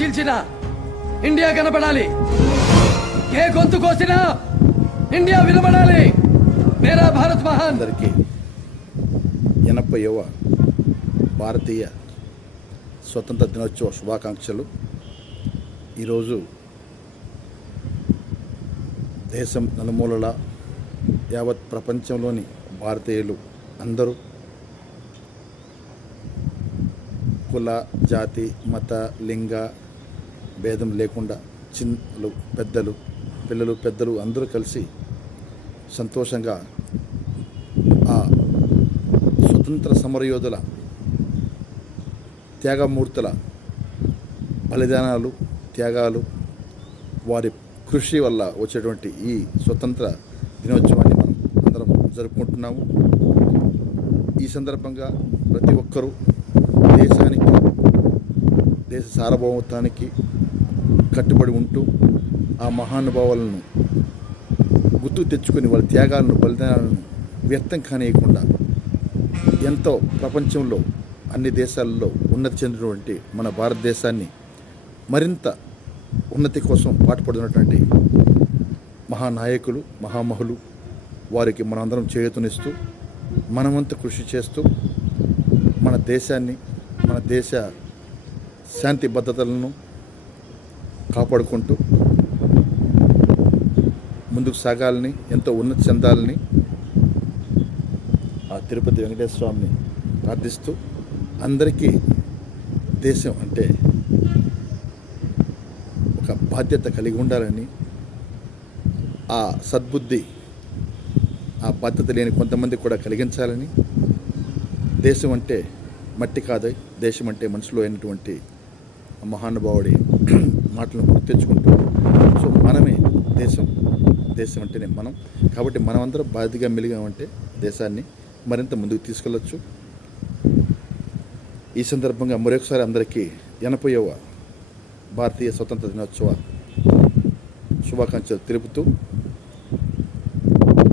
చీల్చినా India కనపడాలి, ఏ గొంతు కోసినా India వినబడాలి. మేరా భారత్ మహాన్. అందరికీ 80వ భారతీయ స్వతంత్ర దినోత్సవ శుభాకాంక్షలు. ఈరోజు దేశం నలుమూలల యావత్ ప్రపంచంలోని భారతీయులు అందరూ కుల, జాతి, మత, లింగ భేదం లేకుండా చిన్నలు, పెద్దలు, పిల్లలు, పెద్దలు అందరూ కలిసి సంతోషంగా ఆ స్వతంత్ర సమరయోధుల త్యాగమూర్తుల బలిదానాలు, త్యాగాలు, వారి కృషి వల్ల వచ్చేటువంటి ఈ స్వతంత్ర దినోత్సవాన్ని మనం అందరం జరుపుకుంటున్నాము. ఈ సందర్భంగా ప్రతి ఒక్కరూ దేశానికి, దేశ సార్వభౌమత్వానికి కట్టుబడి ఉంటూ ఆ మహానుభావులను గుర్తు తెచ్చుకొని వాళ్ళ త్యాగాలను, బలిదానాలను వ్యర్థం కానియకుండా ఎంతో ప్రపంచంలో అన్ని దేశాలలో ఉన్నతి చెందినటువంటి మన భారతదేశాన్ని మరింత ఉన్నతి కోసం పాటుపడుతున్నటువంటి మహానాయకులు, మహామహులు, వారికి మనందరం చేయూతనిస్తూ మనమంతా కృషి చేస్తూ మన దేశాన్ని, మన దేశ శాంతి భద్రతలను కాపాడుకుంటూ ముందుకు సాగాలని, ఎంతో ఉన్నతి చెందాలని ఆ తిరుపతి వెంకటేశ్వర స్వామిని ప్రార్థిస్తూ అందరికీ దేశం అంటే ఒక బాధ్యత కలిగి ఉండాలని, ఆ సద్బుద్ధి, ఆ బాధ్యత లేని కొంతమంది కూడా కలిగించాలని, దేశం అంటే మట్టి కాదై దేశం అంటే మనసులో అయినటువంటి మహానుభావుడి మాటలను గుర్తు తెచ్చుకుంటూ, సో మనమే దేశం, దేశం అంటేనే మనం. కాబట్టి మనమందరం బాధ్యతగా మెలిగామంటే దేశాన్ని మరింత ముందుకు తీసుకెళ్ళొచ్చు. ఈ సందర్భంగా మరొకసారి అందరికీ 80వ భారతీయ స్వతంత్ర దినోత్సవ శుభాకాంక్షలు తెలుపుతూ,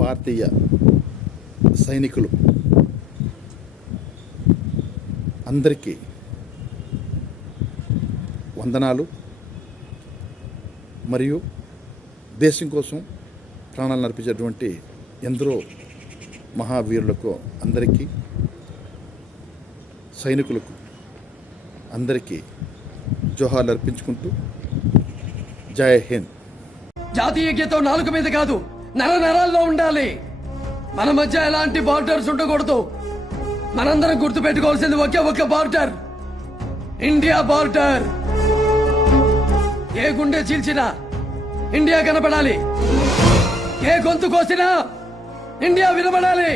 భారతీయ సైనికులు అందరికీ వందనాలు. మరియు దేశం కోసం ప్రాణాలను అర్పించేటువంటి ఎందరో మహావీరులకు అందరికీ, సైనికులకు అందరికీ జోహార్లు అర్పించుకుంటూ జై హింద్. జాతీయ గీతం నాలుక మీద కాదు, నర నరాల్లో ఉండాలి. మన మధ్య ఎలాంటి బార్డర్స్ ఉండకూడదు. మనందరం గుర్తు పెట్టుకోవాల్సింది ఒకే ఒక్క బార్డర్, ఇండియా బార్డర్. ఏ గుండె చీల్చినా ఇండియా కనపడాలి, ఏ గొంతు కోసినా ఇండియా వినబడాలి.